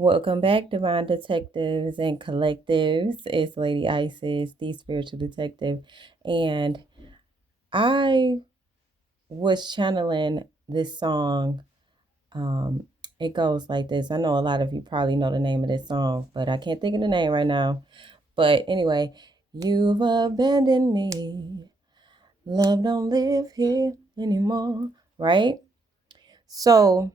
Welcome back, Divine Detectives and Collectives. It's Lady Isis, the spiritual detective. And I was channeling this song. It goes like this. I know a lot of you probably know the name of this song, but I can't think of the name right now. But anyway, you've abandoned me. Love don't live here anymore, right? So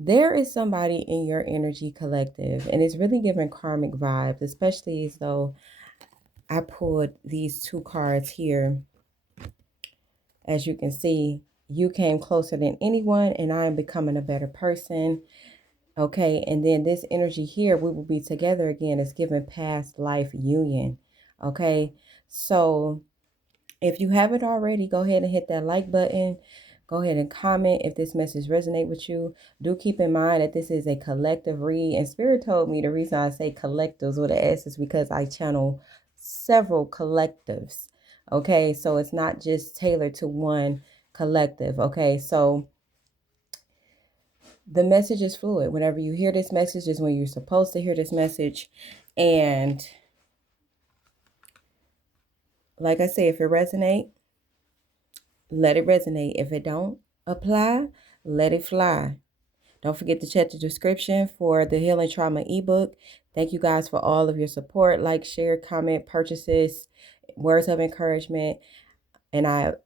there is somebody in your energy collective, and it's really giving karmic vibes, especially as though I pulled these two cards here. As you can see, you came closer than anyone, and I am becoming a better person. Okay, and then this energy here, we will be together again. It's giving past life union. Okay, so if you haven't already, go ahead and hit that like button. Go ahead and comment if this message resonates with you. Do keep in mind that this is a collective read. And Spirit told me the reason I say collectives with an S is because I channel several collectives. Okay, so it's not just tailored to one collective. Okay, so the message is fluid. Whenever you hear this message is when you're supposed to hear this message. And like I say, if it resonates, let it resonate. If it don't apply, let it fly. Don't forget to check the description for the Healing Trauma ebook. Thank you guys for all of your support, like, share, comment, purchases, words of encouragement. And I'm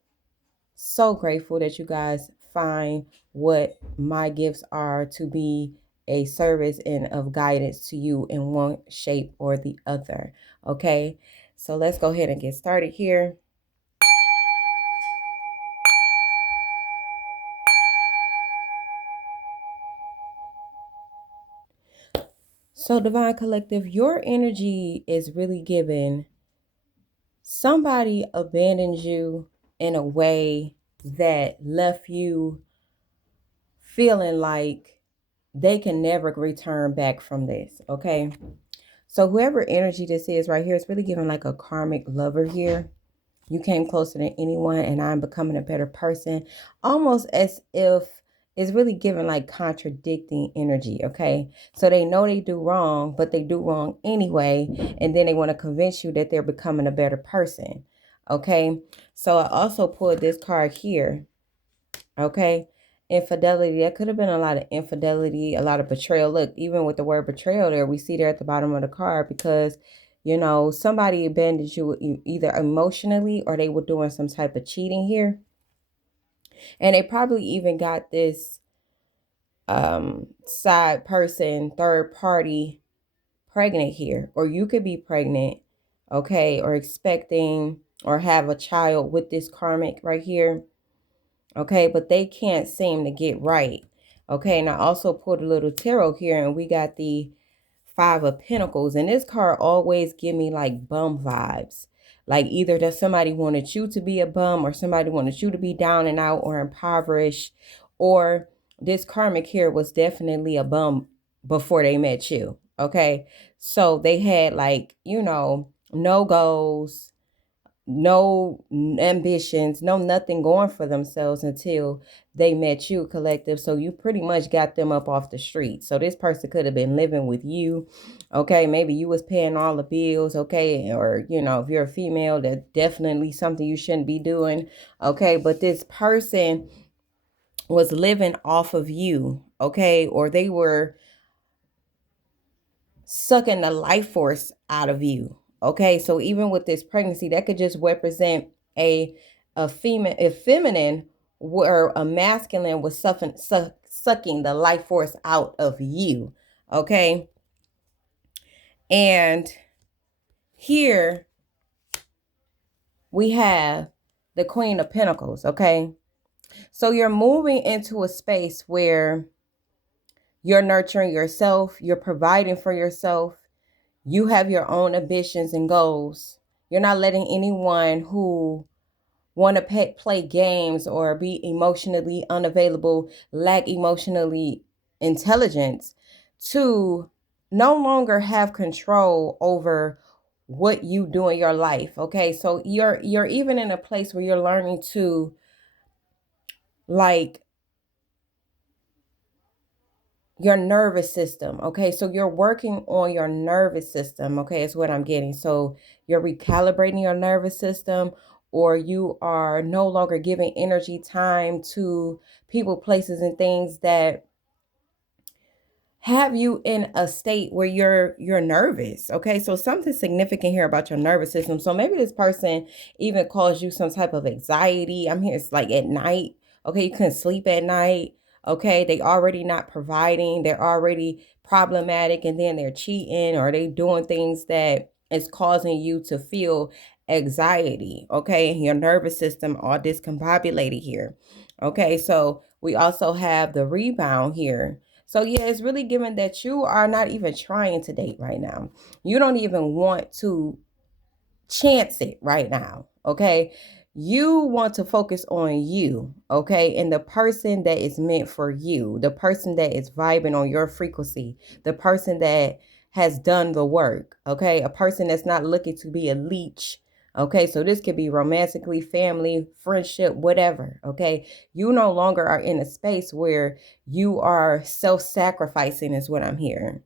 so grateful that you guys find what my gifts are to be a service and of guidance to you in one shape or the other. Okay, so let's go ahead and get started here. So, Divine Collective, your energy is really giving somebody abandoned you in a way that left you feeling like they can never return back from this. Okay. So, whoever energy this is right here, it's really giving like a karmic lover here. You came closer than anyone, and I'm becoming a better person. Almost as if it's really giving like contradicting energy, okay? So they know they do wrong, but they do wrong anyway. And then they want to convince you that they're becoming a better person, okay? So I also pulled this card here, okay? Infidelity. That could have been a lot of infidelity, a lot of betrayal. Look, even with the word betrayal there, we see there at the bottom of the card because somebody abandoned you either emotionally or they were doing some type of cheating here. And they probably even got this side person, third party pregnant here. Or you could be pregnant, okay, or expecting or have a child with this karmic right here. Okay, but they can't seem to get right. Okay, and I also pulled a little tarot here and we got the Five of Pentacles. And this card always give me like bum vibes. Like either that somebody wanted you to be a bum or somebody wanted you to be down and out or impoverished. Or this karmic here was definitely a bum before they met you. Okay, so they had like, no goals, no ambitions, no nothing going for themselves until they met you, collective. So you pretty much got them up off the street. So this person could have been living with you. Okay, maybe you was paying all the bills, okay, or if you're a female, that's definitely something you shouldn't be doing. Okay, but this person was living off of you, okay, or they were sucking the life force out of you. Okay, so even with this pregnancy, that could just represent a feminine, where a masculine was sucking the life force out of you. Okay, and here we have the Queen of Pentacles. Okay, so you're moving into a space where you're nurturing yourself, you're providing for yourself. You have your own ambitions and goals. You're not letting anyone who want to play games or be emotionally unavailable, lack emotionally intelligence, to no longer have control over what you do in your life. Okay, so you're even in a place where you're learning to like your nervous system. Okay, so you're working on your nervous system. Okay, is what I'm getting. So you're recalibrating your nervous system, or you are no longer giving energy time to people, places, and things that have you in a state where you're nervous. Okay, so something significant here about your nervous system. So maybe this person even caused you some type of anxiety. I'm here, it's like at night. Okay, you couldn't sleep at night. Okay, they already not providing, they're already problematic, and then they're cheating, or they doing things that is causing you to feel anxiety. Okay, your nervous system all discombobulated here. Okay, so we also have the rebound here. So yeah, it's really given that you are not even trying to date right now. You don't even want to chance it right now. Okay. You want to focus on you. Okay. And the person that is meant for you, the person that is vibing on your frequency, the person that has done the work. Okay. A person that's not looking to be a leech. Okay. So this could be romantically, family, friendship, whatever. Okay. You no longer are in a space where you are self-sacrificing, is what I'm hearing.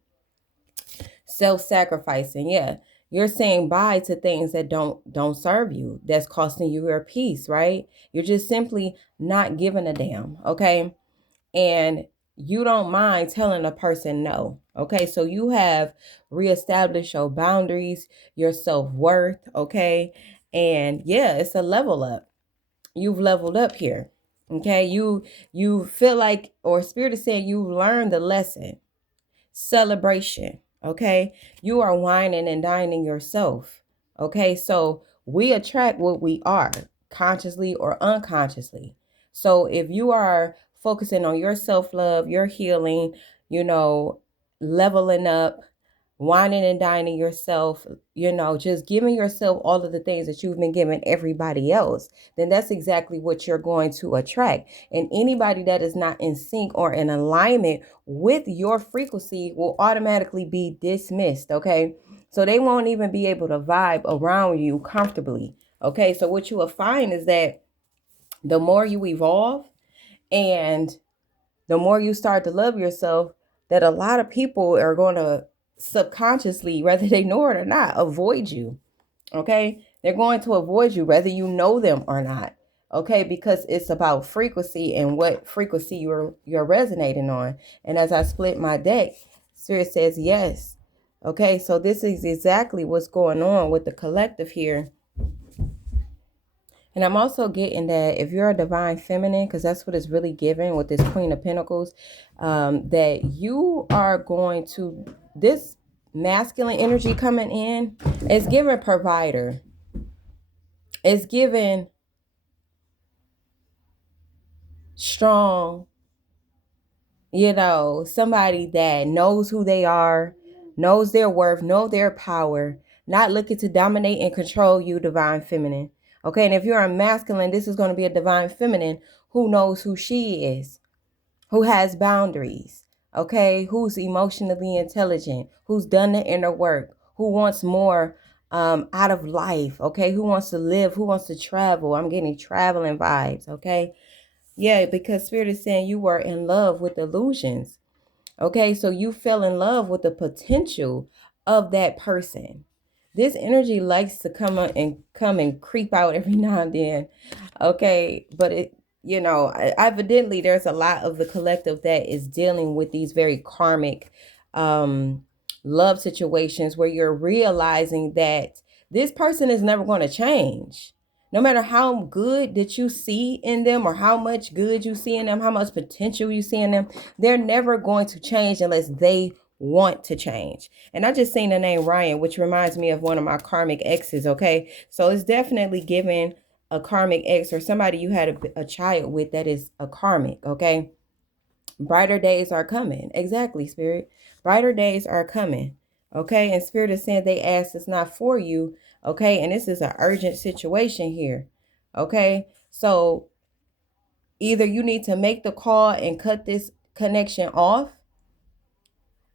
Self-sacrificing, yeah. You're saying bye to things that don't serve you, that's costing you your peace, right? You're just simply not giving a damn. Okay, and you don't mind telling a person no. Okay, so you have reestablished your boundaries, your self-worth. Okay, and yeah, it's a level up. You've leveled up here. Okay, you feel like, or spirit is saying, you learned the lesson. Celebration. Okay, you are whining and dining yourself. Okay, so we attract what we are, consciously or unconsciously. So if you are focusing on your self-love, your healing, you know, leveling up, whining and dining yourself, you know, just giving yourself all of the things that you've been giving everybody else, then that's exactly what you're going to attract. And anybody that is not in sync or in alignment with your frequency will automatically be dismissed. Okay, so they won't even be able to vibe around you comfortably. Okay, so what you will find is that the more you evolve and the more you start to love yourself, that a lot of people are going to subconsciously, whether they know it or not, avoid you. Okay, they're going to avoid you whether you know them or not. Okay, because it's about frequency and what frequency you're resonating on. And as I split my deck, Spirit says yes. Okay, so this is exactly what's going on with the collective here. And I'm also getting that if you're a divine feminine, because that's what it's really given with this Queen of Pentacles, that you are going to, this masculine energy coming in, it's given provider. It's given strong, you know, somebody that knows who they are, knows their worth, know their power, not looking to dominate and control you, divine feminine. Okay, and if you're a masculine, this is going to be a divine feminine who knows who she is, who has boundaries, okay, who's emotionally intelligent, who's done the inner work, who wants more out of life, okay, who wants to live, who wants to travel. I'm getting traveling vibes, okay. Yeah, because Spirit is saying you were in love with illusions. Okay, so you fell in love with the potential of that person. This energy likes to come and creep out every now and then. Okay, but it, you know, evidently there's a lot of the collective that is dealing with these very karmic love situations where you're realizing that this person is never going to change. No matter how good that you see in them or how much good you see in them, how much potential you see in them, they're never going to change unless they want to change. And I just seen the name Ryan, which reminds me of one of my karmic exes. Okay, so it's definitely giving a karmic ex or somebody you had a child with that is a karmic. Okay, brighter days are coming. Exactly, Spirit. Brighter days are coming. Okay, and Spirit is saying they ask it's not for you. Okay, and this is an urgent situation here. Okay, so either you need to make the call and cut this connection off,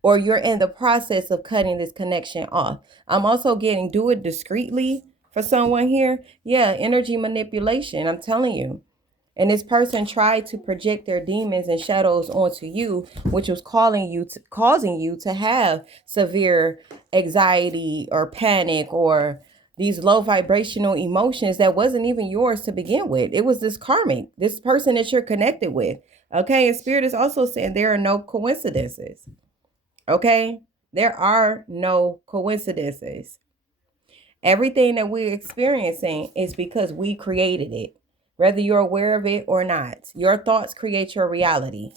or you're in the process of cutting this connection off. I'm also getting do it discreetly for someone here. Yeah, energy manipulation. I'm telling you. And this person tried to project their demons and shadows onto you, which was causing you to have severe anxiety or panic or these low vibrational emotions that wasn't even yours to begin with. It was this karmic, this person that you're connected with. Okay. And Spirit is also saying there are no coincidences. Okay. There are no coincidences. Everything that we're experiencing is because we created it, whether you're aware of it or not. Your thoughts create your reality.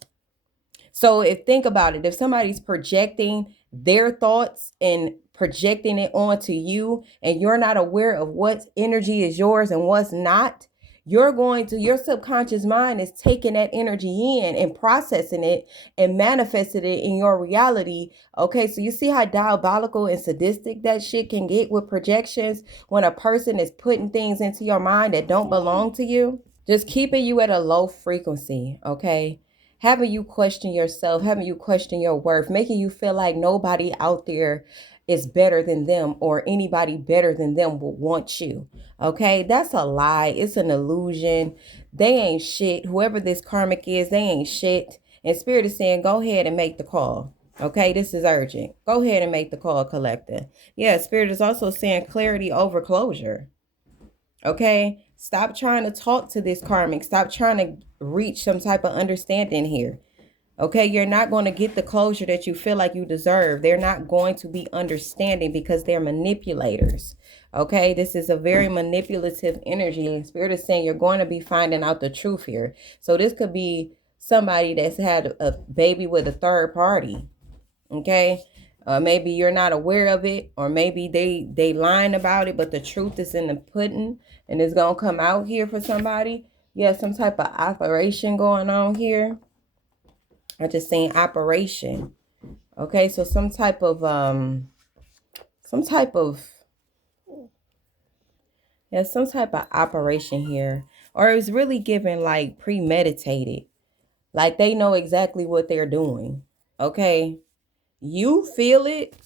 So think about it, if somebody's projecting their thoughts and projecting it onto you, and you're not aware of what energy is yours and what's not, your subconscious mind is taking that energy in and processing it and manifesting it in your reality. Okay, so you see how diabolical and sadistic that shit can get with projections when a person is putting things into your mind that don't belong to you? Just keeping you at a low frequency, okay? Having you question yourself, having you question your worth, making you feel like nobody out there is better than them or anybody better than them will want you. Okay, that's a lie. It's an illusion. They ain't shit. Whoever this karmic is, they ain't shit. And Spirit is saying, go ahead and make the call. Okay, this is urgent. Go ahead and make the call, collector. Yeah, Spirit is also saying clarity over closure. Okay, stop trying to talk to this karmic. Stop trying to reach some type of understanding here. Okay, you're not going to get the closure that you feel like you deserve. They're not going to be understanding because they're manipulators. Okay, this is a very manipulative energy. And Spirit is saying you're going to be finding out the truth here. So this could be somebody that's had a baby with a third party. Okay, maybe you're not aware of it, or maybe they lying about it, but the truth is in the pudding and it's gonna come out here for somebody. Yeah, some type of operation going on here. I'm just saying operation. Okay, so some type of operation here. Or it's really given like premeditated. Like they know exactly what they're doing. Okay. You feel it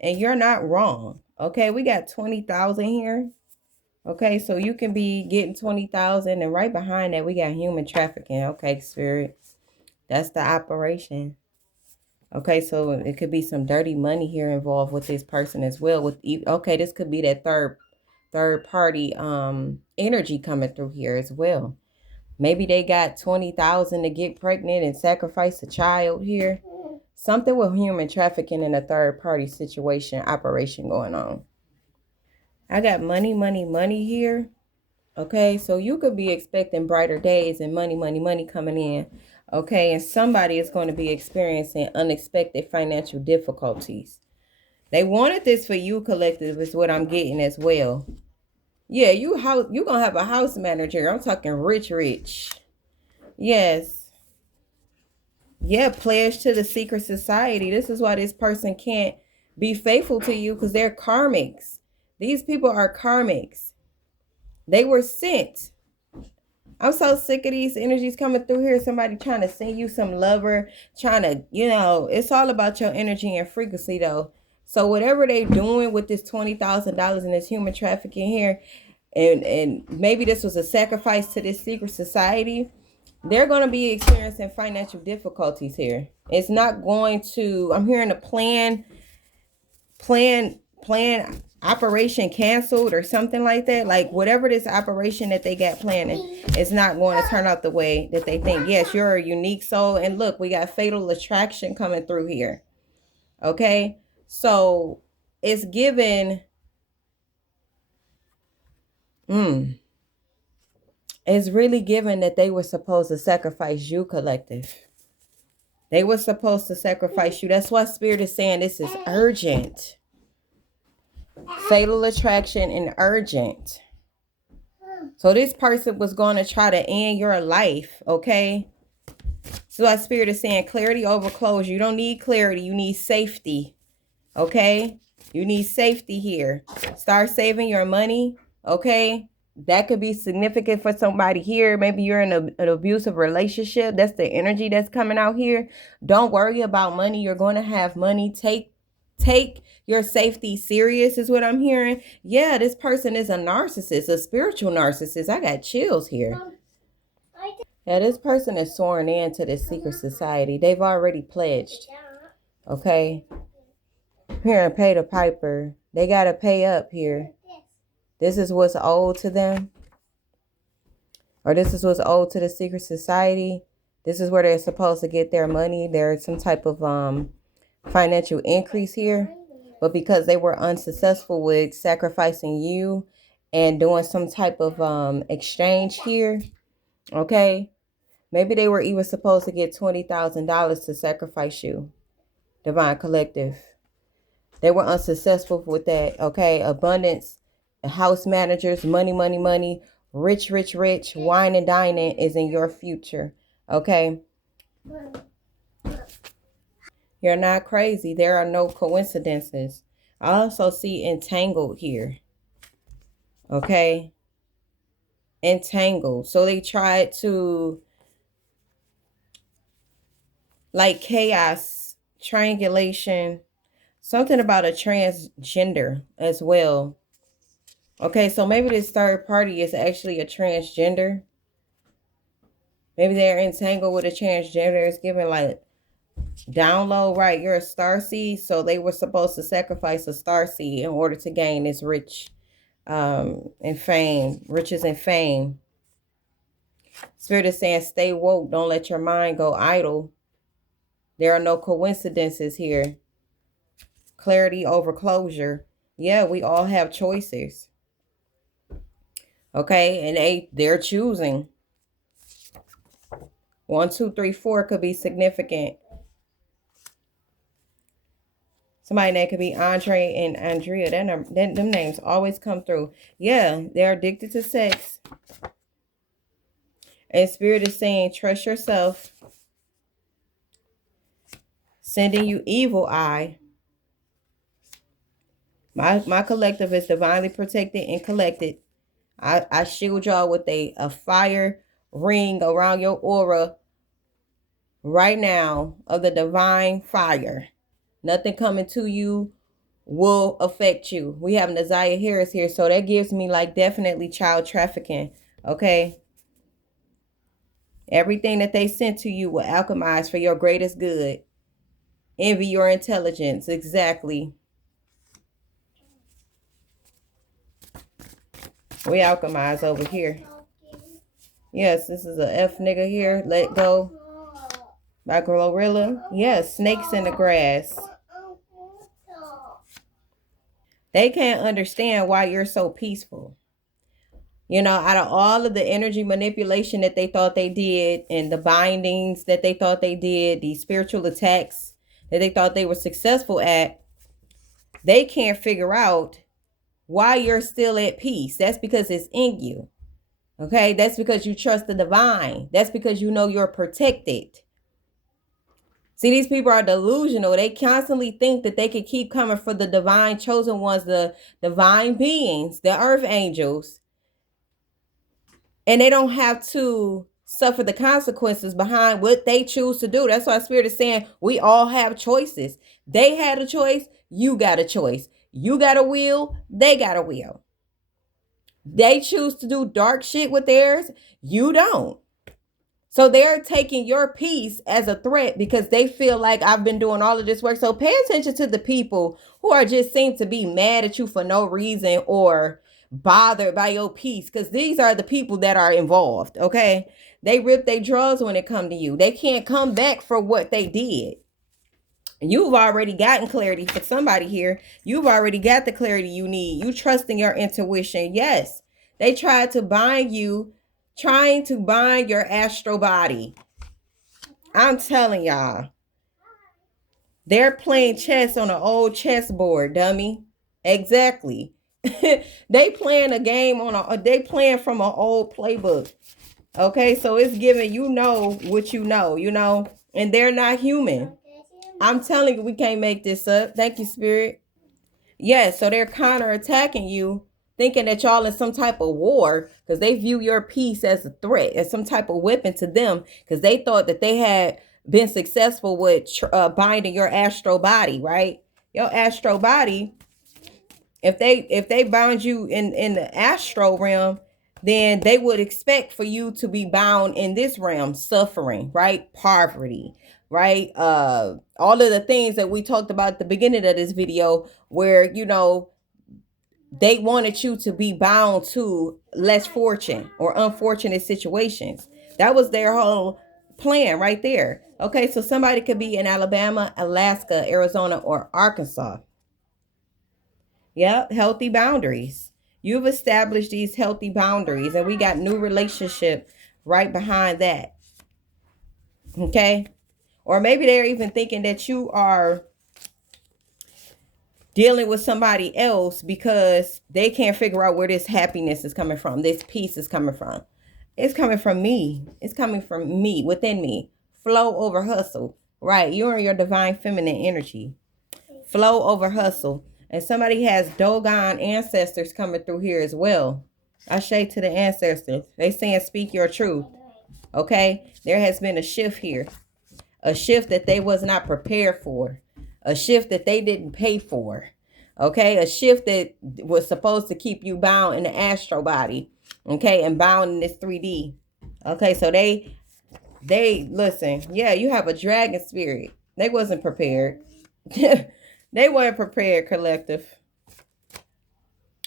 and you're not wrong. Okay, we got 20,000 here. Okay, so you can be getting 20,000, and right behind that we got human trafficking. Okay, Spirit, that's the operation. Okay, so it could be some dirty money here involved with this person as well. Okay, this could be that third party energy coming through here as well. Maybe they got 20,000 to get pregnant and sacrifice a child here. Something with human trafficking in a third party situation, operation going on. I got money, money, money here. Okay, so you could be expecting brighter days and money, money, money coming in. Okay, and somebody is going to be experiencing unexpected financial difficulties. They wanted this for you, collective, is what I'm getting as well. Yeah, you're going to have a house manager. I'm talking rich. Yes. Yeah, pledge to the secret society. This is why this person can't be faithful to you, because they're karmics. These people are karmics. They were sent. I'm so sick of these energies coming through here. Somebody trying to send you some lover, trying to, it's all about your energy and frequency though. So whatever they doing with this $20,000 in this human trafficking here, and maybe this was a sacrifice to this secret society, they're going to be experiencing financial difficulties here. It's not going to, I'm hearing a plan operation canceled or something like that. Like whatever this operation that they got planning is not going to turn out the way that they think. Yes, you're a unique soul. And look, we got fatal attraction coming through here. Okay, so it's given it's really given that they were supposed to sacrifice you, collective. They were supposed to sacrifice you. That's why Spirit is saying this is urgent. Fatal attraction and urgent. So this person was going to try to end your life, okay? So that Spirit is saying clarity over closure. You don't need clarity. You need safety, okay? You need safety here. Start saving your money, okay? That could be significant for somebody here. Maybe you're in an abusive relationship. That's the energy that's coming out here. Don't worry about money. You're going to have money. Take your safety serious is what I'm hearing. Yeah, this person is a narcissist, a spiritual narcissist. I got chills here. Yeah, this person is sworn in to this secret society. They've already pledged. Okay. Here and pay the piper. They got to pay up here. This is what's owed to them. Or this is what's owed to the secret society. This is where they're supposed to get their money. There's some type of financial increase here. But because they were unsuccessful with sacrificing you and doing some type of exchange here, okay, maybe they were even supposed to get $20,000 to sacrifice you, Divine Collective. They were unsuccessful with that, okay? Abundance, house managers, money, money, money, rich, rich, rich, wine and dining is in your future, okay? You're not crazy. There are no coincidences. I also see entangled here, okay? Entangled. So they tried to, like, chaos, triangulation, something about a transgender as well. Okay, so maybe this third party is actually a transgender. Maybe they're entangled with a transgender. It's giving like download, right? You're a star seed. So they were supposed to sacrifice a star seed in order to gain this rich and fame, riches and fame. Spirit is saying, stay woke. Don't let your mind go idle. There are no coincidences here. Clarity over closure. Yeah, we all have choices. Okay, and they're choosing. 1, 2, 3, 4 could be significant. Somebody that could be Andre and Andrea. Them names always come through. Yeah, they're addicted to sex. And Spirit is saying, trust yourself. Sending you evil eye. My collective is divinely protected and collected. I shield y'all with a fire ring around your aura right now of the divine fire. Nothing coming to you will affect you. We have Naziah Harris here, so that gives me like definitely child trafficking. Okay. Everything that they sent to you will alchemize for your greatest good. Envy your intelligence. Exactly. We alchemize over here. Yes, this is a F nigga here. Let go. By Glorilla. Yes, snakes in the grass. They can't understand why you're so peaceful. You know, out of all of the energy manipulation that they thought they did and the bindings that they thought they did, the spiritual attacks that they thought they were successful at, they can't figure out why you're still at peace. That's because it's in you. Okay, that's because you trust the divine. That's because you know you're protected. See, these people are delusional. They constantly think that they can keep coming for the divine chosen ones, the divine beings, the earth angels. And they don't have to suffer the consequences behind what they choose to do. That's why Spirit is saying we all have choices. They had a choice. You got a choice. You got a will. They got a will. They choose to do dark shit with theirs. You don't. So they're taking your peace as a threat because they feel like I've been doing all of this work. So pay attention to the people who are just seem to be mad at you for no reason or bothered by your peace, because these are the people that are involved. Okay, they rip their drawers when it come to you. They can't come back for what they did. You've already gotten clarity for somebody here. You've already got the clarity you need. You trust in your intuition. Yes, they tried to bind you, trying to bind your astral body. I'm telling y'all, they're playing chess on an old chessboard, dummy. Exactly. They playing a game they playing from an old playbook. Okay, so it's giving you know what you know, and they're not human. I'm telling you, we can't make this up. Thank you, Spirit. Yes, so they're counterattacking you, thinking that y'all in some type of war because they view your peace as a threat, as some type of weapon to them, because they thought that they had been successful with binding your astral body, right? Your astral body, if they bound you in the astral realm, then they would expect for you to be bound in this realm, suffering, right? Poverty, right? All of the things that we talked about at the beginning of this video, where, you know, they wanted you to be bound to less fortune or unfortunate situations. That was their whole plan right there. Okay, so somebody could be in Alabama, Alaska, Arizona, or Arkansas. Yep, healthy boundaries. You've established these healthy boundaries, and we got new relationship right behind that. Okay? Or maybe they're even thinking that you are dealing with somebody else because they can't figure out where this happiness is coming from, this peace is coming from. It's coming from me. It's coming from me, within me. Flow over hustle. Right, you're in your divine feminine energy. Flow over hustle. And somebody has Dogon ancestors coming through here as well. I say to the ancestors, they saying speak your truth. Okay, there has been a shift here, a shift that they was not prepared for, a shift that they didn't pay for. Okay, a shift that was supposed to keep you bound in the astro body, okay, and bound in this 3D. Okay, so they listen, yeah, you have a dragon spirit. They wasn't prepared. They weren't prepared, collective.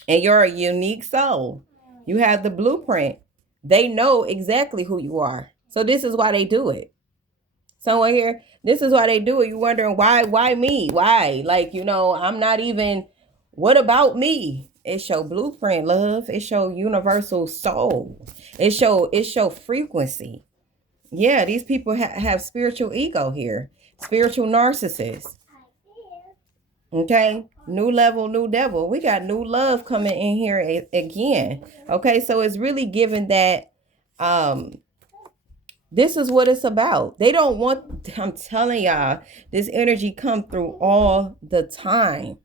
And you're a unique soul. You have the blueprint. They know exactly who you are. So this is why they do it. Someone here, this is why they do it. You're wondering why me? Why? Like, you know, I'm not even, what about me? It show blueprint, love. It show universal soul. It show frequency. Yeah, these people have spiritual ego here. Spiritual narcissists. Okay, new level, new devil. We got new love coming in here again. Okay, so it's really given that this is what it's about. They don't want, I'm telling y'all, this energy come through all the time.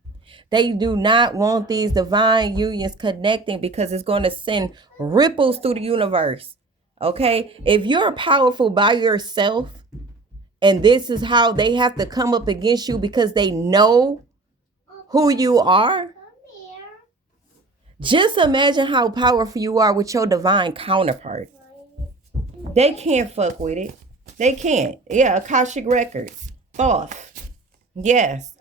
They do not want these divine unions connecting because it's going to send ripples through the universe. Okay, if you're powerful by yourself and this is how they have to come up against you because they know who you are, just imagine how powerful you are with your divine counterpart. They can't fuck with it. They can't. Yeah, Akashic Records. Off. Yes.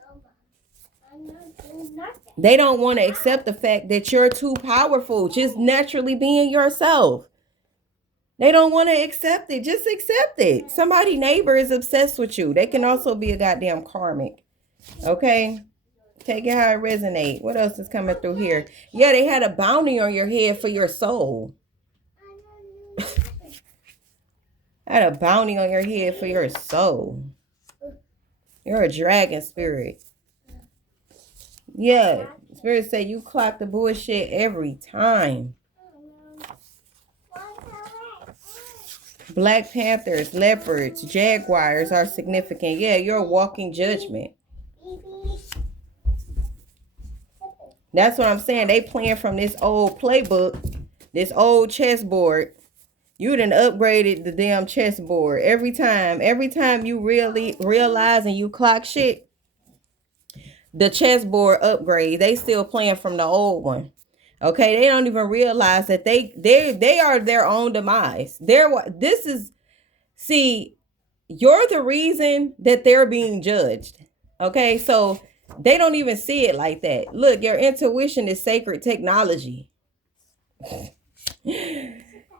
They don't want to accept the fact that you're too powerful, just naturally being yourself. They don't want to accept it. Just accept it. Somebody neighbor is obsessed with you. They can also be a goddamn karmic. Okay? Take it how it resonates. What else is coming through here? Yeah, they had a bounty on your head for your soul. Had a bounty on your head for your soul. You're a dragon spirit. Yeah. Spirit say you clock the bullshit every time. Black Panthers, leopards, jaguars are significant. Yeah, you're a walking judgment. That's what I'm saying. They playing from this old playbook, this old chessboard. You done upgraded the damn chessboard. Every time you really realize and you clock shit, the chessboard upgrade. They still playing from the old one. Okay, they don't even realize that they are their own demise. See, you're the reason that they're being judged. Okay, so they don't even see it like that. Look, your intuition is sacred technology.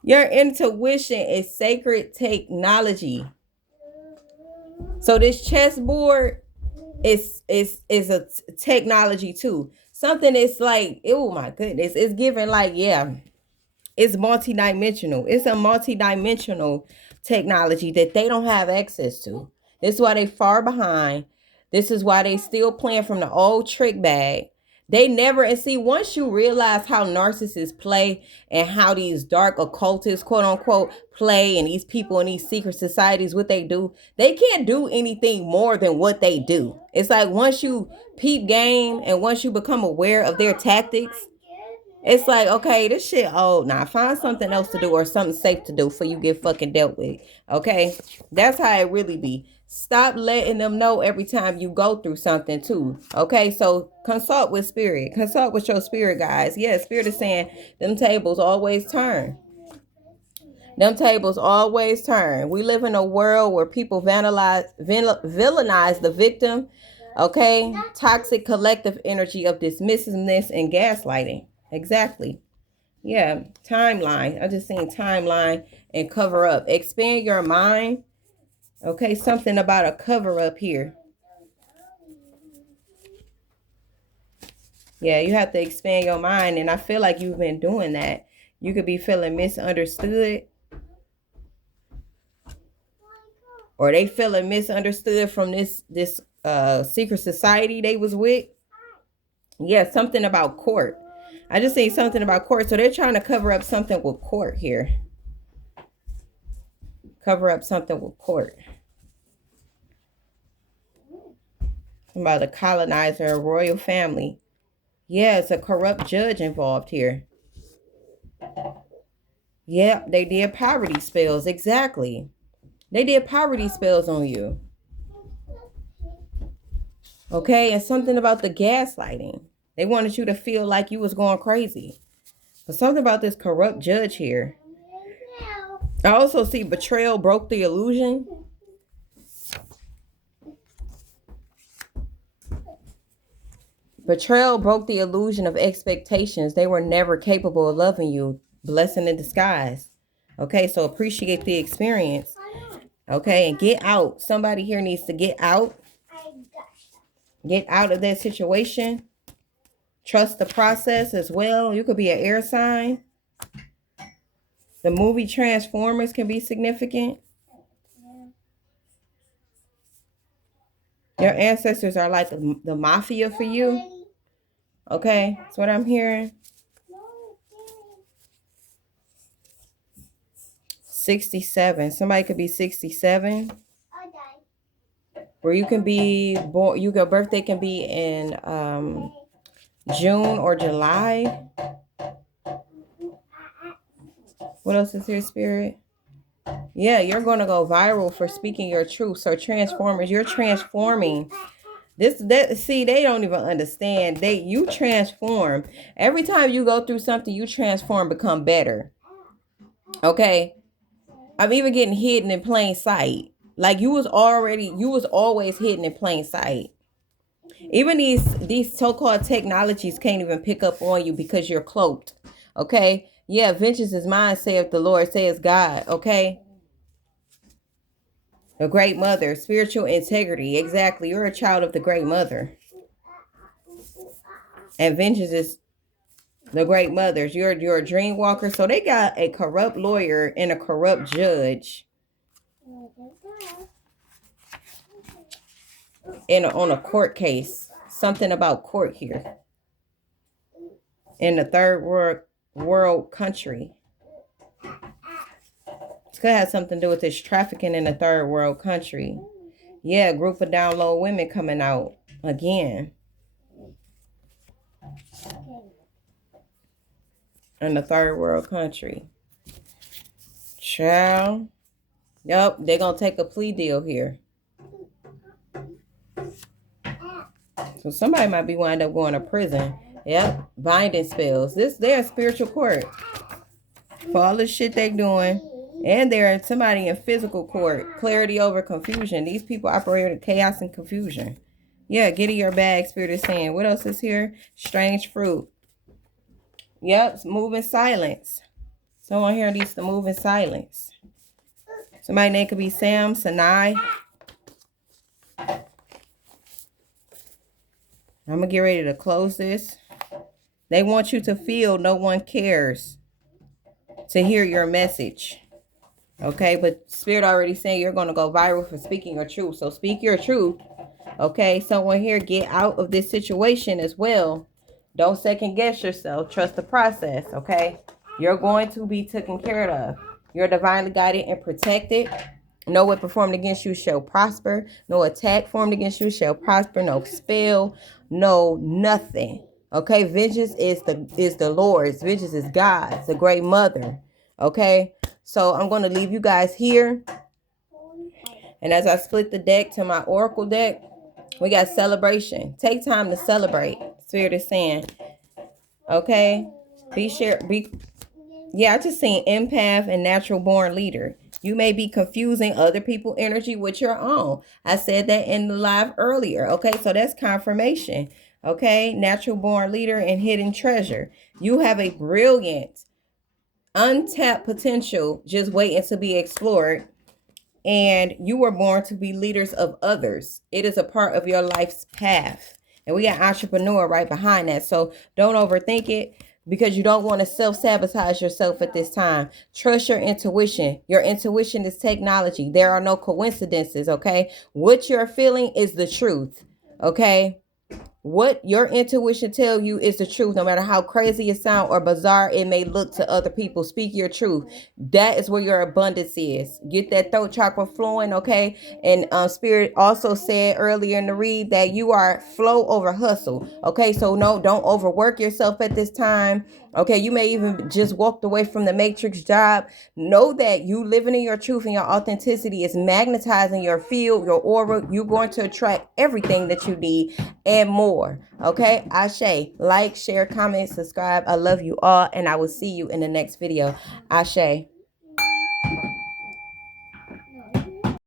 Your intuition is sacred technology. So this chessboard is a technology too. Something that's like, oh my goodness, it's given like, yeah, it's multidimensional. It's a multidimensional technology that they don't have access to. This is why they far behind. This is why they still playing from the old trick bag. They never, and see, once you realize how narcissists play and how these dark occultists, quote unquote, play, and these people in these secret societies, what they do, they can't do anything more than what they do. It's like once you peep game and once you become aware of their tactics, it's like, okay, this shit old. Now find something else to do or something safe to do before you get fucking dealt with. Okay, that's how it really be. Stop letting them know every time you go through something too. Okay, so consult with spirit. Consult with your spirit guys. Yeah, spirit is saying them tables always turn. Them tables always turn. We live in a world where people villainize the victim. Okay, toxic collective energy of dismissiveness and gaslighting. Exactly. Yeah, timeline. I just seen timeline and cover up. Expand your mind. Okay, something about a cover up here. Yeah, you have to expand your mind, and I feel like you've been doing that. You could be feeling misunderstood, or they feeling misunderstood from this secret society they was with. Yeah, something about court. I just say something about court. So they're trying to cover up something with court here. Cover up something with court. About a colonizer, a royal family. Yeah, it's a corrupt judge involved here. Yeah, they did poverty spells. Exactly. They did poverty spells on you. Okay, and something about the gaslighting. They wanted you to feel like you was going crazy. But something about this corrupt judge here. I also see betrayal broke the illusion. Betrayal broke the illusion of expectations. They were never capable of loving you. Blessing in disguise. Okay, so appreciate the experience. Okay, and get out. Somebody here needs to get out. Get out of that situation. Trust the process as well. You could be an air sign. The movie Transformers can be significant. Your ancestors are like the mafia for you. Okay, that's what I'm hearing. 67. Somebody could be 67. Where you can be born. Your birthday can be in June or July. What else is here, spirit? Yeah, you're going to go viral for speaking your truth. So Transformers, you're transforming. See, they don't even understand. You transform. Every time you go through something, you transform, become better. Okay? I'm even getting hidden in plain sight. Like you was always hidden in plain sight. Even these so-called technologies can't even pick up on you because you're cloaked. Okay? Yeah, vengeance is mine, saith the Lord, says God. Okay? The great mother, spiritual integrity. Exactly. You're a child of the great mother. And vengeance is the great mothers. You're a dream walker. So they got a corrupt lawyer and a corrupt judge on a court case. Something about court here. In the third world country. It could have something to do with this trafficking in a third world country. Yeah, a group of down low women coming out again. In the third world country. Child. Yep, they're going to take a plea deal here. So somebody might be wind up going to prison. Yep, binding spells. They're a spiritual court. For all the shit they doing. And they're somebody in physical court. Clarity over confusion. These people operate in chaos and confusion. Yeah, get in your bag, spirit is saying. What else is here? Strange fruit. Yep, move in silence. Someone here needs to move in silence. Somebody's name could be Sam, Sanai. I'm going to get ready to close this. They want you to feel no one cares to hear your message. Okay, but Spirit already saying you're going to go viral for speaking your truth. So speak your truth. Okay, someone here, get out of this situation as well. Don't second guess yourself. Trust the process, okay? You're going to be taken care of. You're divinely guided and protected. No weapon formed against you shall prosper. No attack formed against you shall prosper. No spell. No nothing. Okay, vengeance is the Lord's. Vengeance is God's, the great mother. Okay, so I'm going to leave you guys here. And as I split the deck to my oracle deck, we got celebration. Take time to celebrate. Spirit is saying, okay, yeah, I just seen empath and natural born leader. You may be confusing other people's energy with your own. I said that in the live earlier. Okay, so that's confirmation. Okay, natural born leader and hidden treasure. You have a brilliant, untapped potential just waiting to be explored. And you were born to be leaders of others. It is a part of your life's path. And we got entrepreneur right behind that. So don't overthink it, because you don't want to self-sabotage yourself at this time. Trust your intuition. Your intuition is technology. There are no coincidences, okay? What you're feeling is the truth, okay? What your intuition tell you is the truth, no matter how crazy it sound or bizarre it may look to other people. Speak your truth. That is where your abundance is. Get that throat chakra flowing, okay? And Spirit also said earlier in the read that you are flow over hustle, okay? So no, don't overwork yourself at this time. Okay, you may even just walked away from the matrix job. Know that you living in your truth and your authenticity is magnetizing your field, your aura. You're going to attract everything that you need and more. Okay, Ashe. Like, share, comment, subscribe. I love you all, and I will see you in the next video. Ashe.